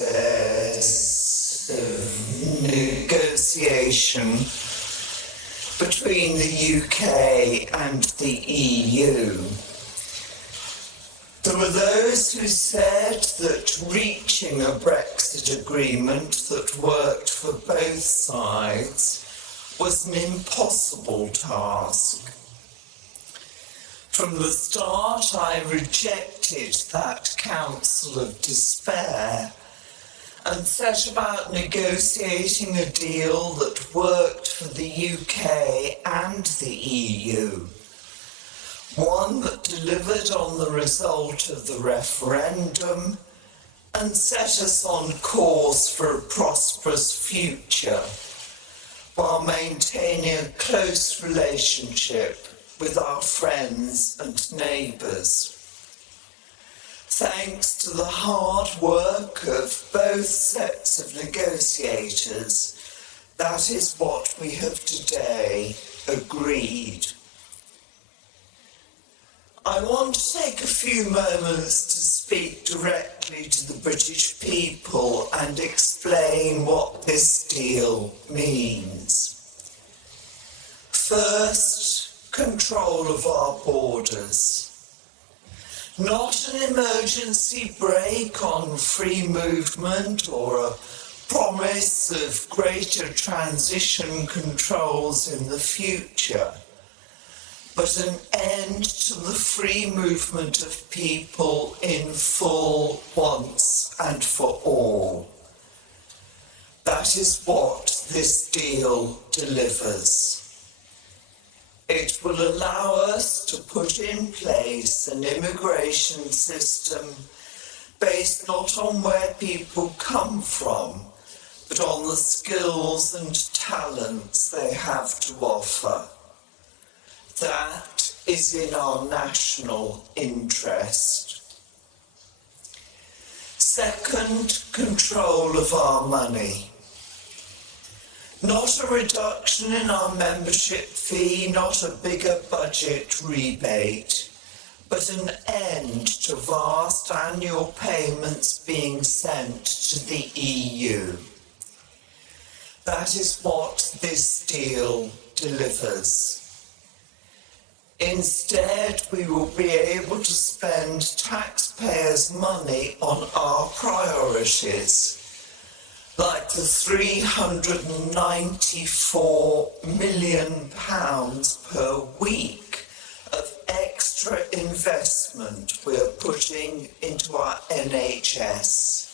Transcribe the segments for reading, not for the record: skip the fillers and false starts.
process of negotiation between the UK and the EU. There were those who said that reaching a Brexit agreement that worked for both sides was an impossible task. From the start, I rejected that counsel of despair and set about negotiating a deal that worked for the UK and the EU. One that delivered on the result of the referendum and set us on course for a prosperous future, while maintaining a close relationship with our friends and neighbours. Thanks to the hard work of both sets of negotiators, that is what we have today agreed. I want to take a few moments to speak directly to the British people and explain what this deal means. First, control of our borders. Not an emergency break on free movement or a promise of greater transition controls in the future, but an end to the free movement of people in full once and for all. That is what this deal delivers. It will allow us to put in place an immigration system based not on where people come from, but on the skills and talents they have to offer. That is in our national interest. Second, control of our money. Not a reduction in our membership fee, not a bigger budget rebate, but an end to vast annual payments being sent to the EU. That is what this deal delivers. Instead, we will be able to spend taxpayers' money on our priorities, like the £394 million per week of extra investment we're putting into our NHS.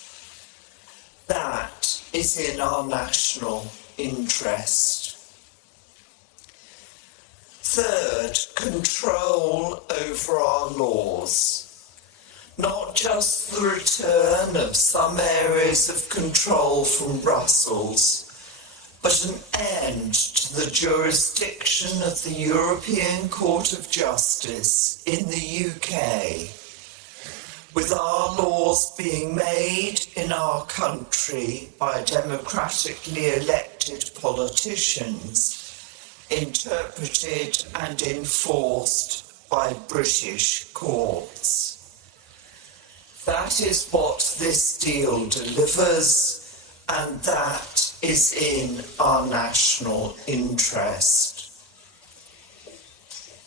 That is in our national interest. Third, control over our laws. Not just the return of some areas of control from Brussels, but an end to the jurisdiction of the European Court of Justice in the UK, with our laws being made in our country by democratically elected politicians, interpreted and enforced by British courts. That is what this deal delivers, and that is in our national interest.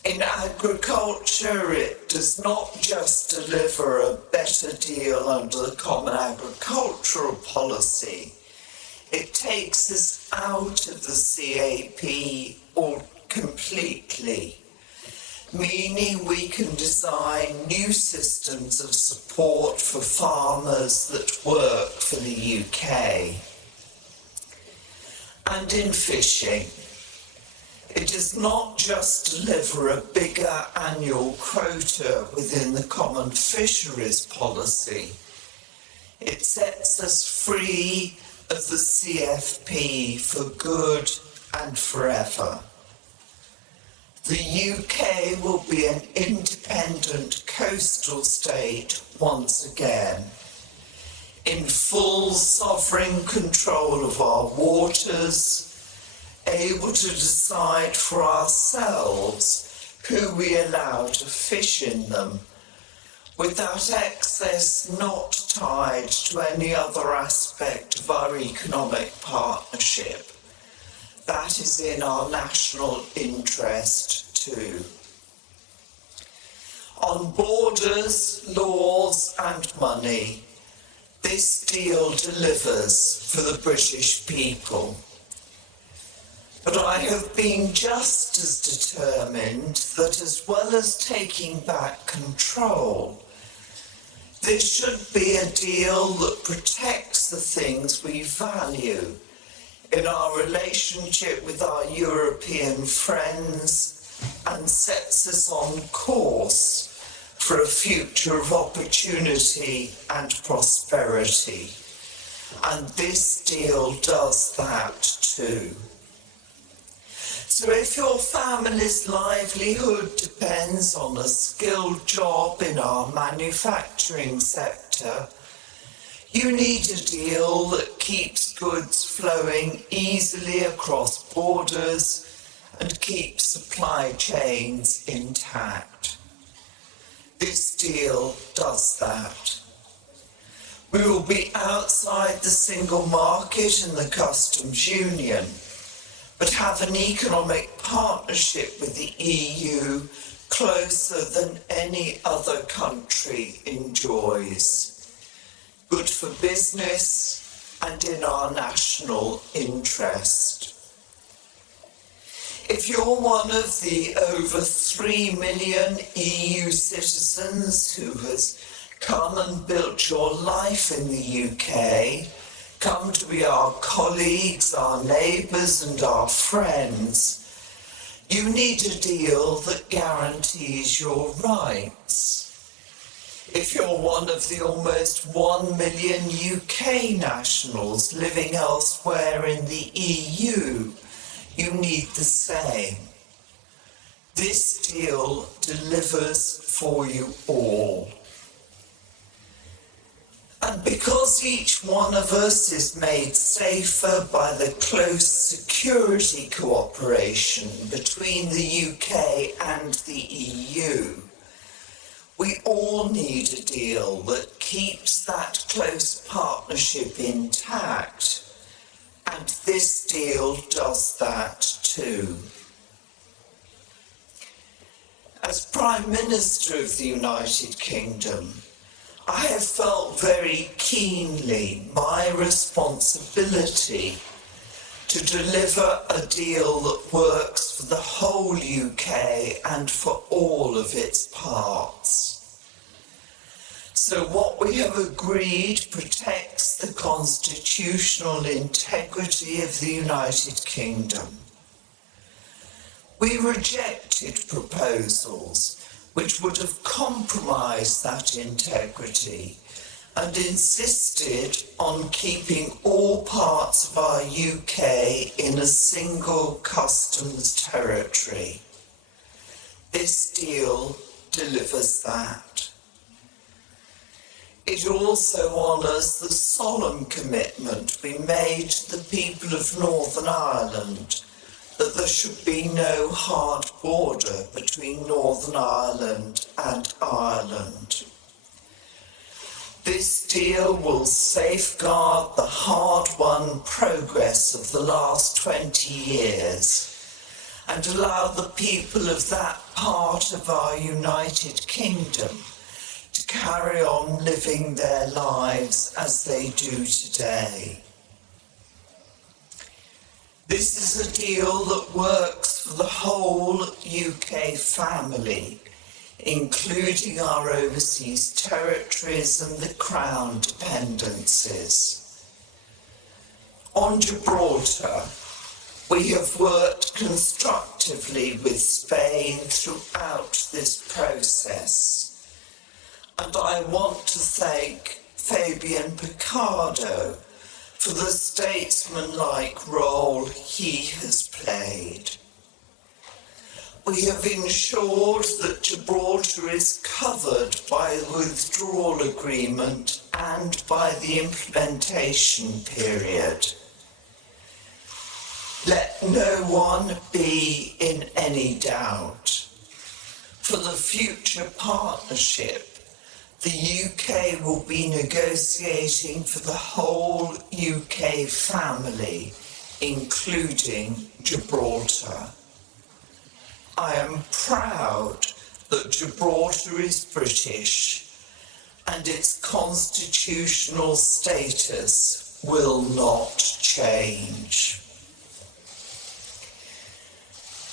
In agriculture, it does not just deliver a better deal under the Common Agricultural Policy, it takes us out of the CAP all completely, meaning we can design new systems of support for farmers that work for the UK. And in fishing, it does not just deliver a bigger annual quota within the Common Fisheries Policy, it sets us free of the CFP for good and forever. The UK will be an independent coastal state once again, in full sovereign control of our waters, able to decide for ourselves who we allow to fish in them, with that excess not tied to any other aspect of our economic partnership. That is in our national interest too. On borders, laws and money, this deal delivers for the British people. But I have been just as determined that as well as taking back control, this should be a deal that protects the things we value in our relationship with our European friends and sets us on course for a future of opportunity and prosperity. And this deal does that too. So if your family's livelihood depends on a skilled job in our manufacturing sector, you need a deal that keeps goods flowing easily across borders and keeps supply chains intact. This deal does that. We will be outside the single market and the customs union, but have an economic partnership with the EU closer than any other country enjoys. Good for business and in our national interest. If you're one of the over 3 million EU citizens who has come and built your life in the UK, come to be our colleagues, our neighbours and our friends, you need a deal that guarantees your rights. If you're one of the almost 1 million UK nationals living elsewhere in the EU, you need the same. This deal delivers for you all. And because each one of us is made safer by the close security cooperation between the UK and the EU, we all need a deal that keeps that close partnership intact, and this deal does that too. As Prime Minister of the United Kingdom, I have felt very keenly my responsibility to deliver a deal that works for the whole UK and for all of its parts. So what we have agreed protects the constitutional integrity of the United Kingdom. We rejected proposals which would have compromised that integrity and insisted on keeping all parts of our UK in a single customs territory. This deal delivers that. It also honours the solemn commitment we made to the people of Northern Ireland that there should be no hard border between Northern Ireland and Ireland. This deal will safeguard the hard-won progress of the last 20 years and allow the people of that part of our United Kingdom to carry on living their lives as they do today. This is a deal that works for the whole UK family, including our overseas territories and the Crown dependencies. On Gibraltar, we have worked constructively with Spain throughout this process, and I want to thank Fabian Picardo for the statesman-like role he has played. We have ensured that Gibraltar is covered by the withdrawal agreement and by the implementation period. Let no one be in any doubt. For the future partnership, The UK will be negotiating for the whole UK family, including Gibraltar. I am proud that Gibraltar is British and its constitutional status will not change.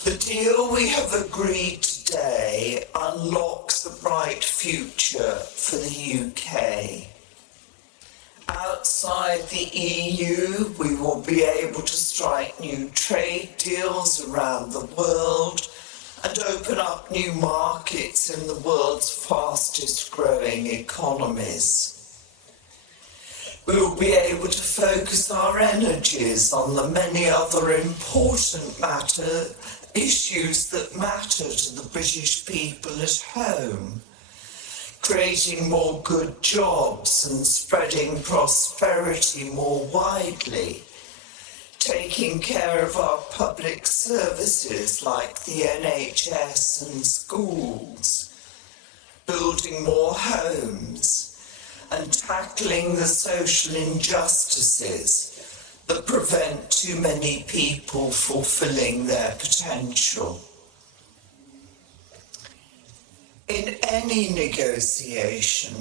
The deal we have agreed today unlocks a bright future for the UK. Outside the EU, we will be able to strike new trade deals around the world and open up new markets in the world's fastest growing economies. We will be able to focus our energies on the many other important issues that matter to the British people at home, creating more good jobs and spreading prosperity more widely, taking care of our public services like the NHS and schools, building more homes, and tackling the social injustices that prevent too many people fulfilling their potential. In any negotiation,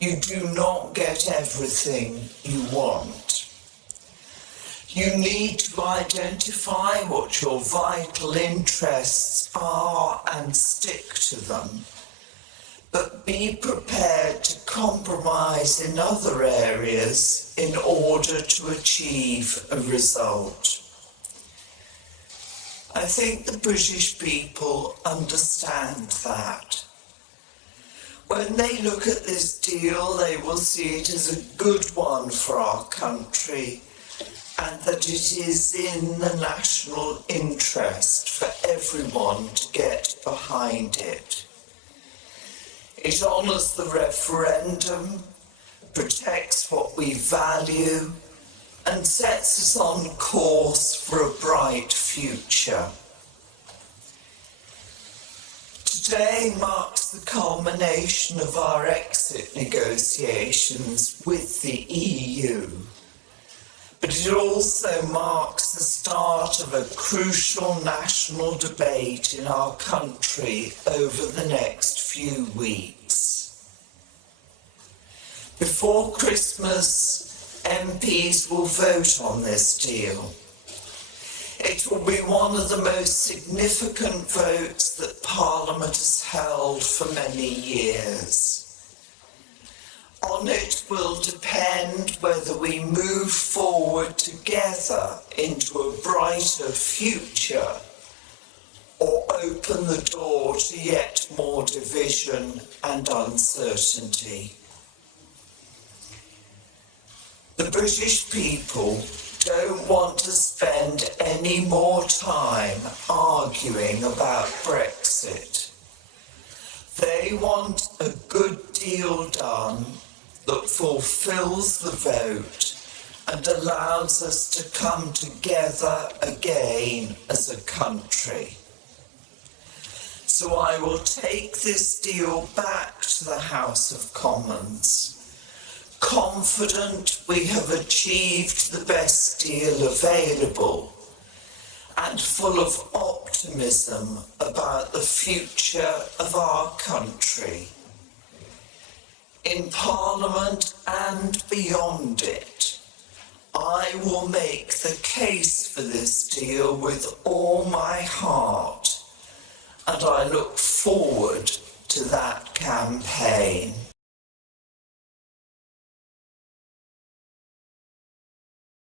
you do not get everything you want. You need to identify what your vital interests are and stick to them, but be prepared to compromise in other areas in order to achieve a result. I think the British people understand that. When they look at this deal, they will see it as a good one for our country and that it is in the national interest for everyone to get behind it. It honours the referendum, protects what we value, and sets us on course for a bright future. Today marks the culmination of our exit negotiations with the EU, but it also marks the start of a crucial national debate in our country over the next few weeks. Before Christmas, MPs will vote on this deal. It will be one of the most significant votes that Parliament has held for many years. On it will depend whether we move forward together into a brighter future or open the door to yet more division and uncertainty. The British people don't want to spend any more time arguing about Brexit. They want a good deal done that fulfills the vote and allows us to come together again as a country. So I will take this deal back to the House of Commons, confident we have achieved the best deal available and full of optimism about the future of our country. In Parliament and beyond it, I will make the case for this deal with all my heart, and I look forward to that campaign.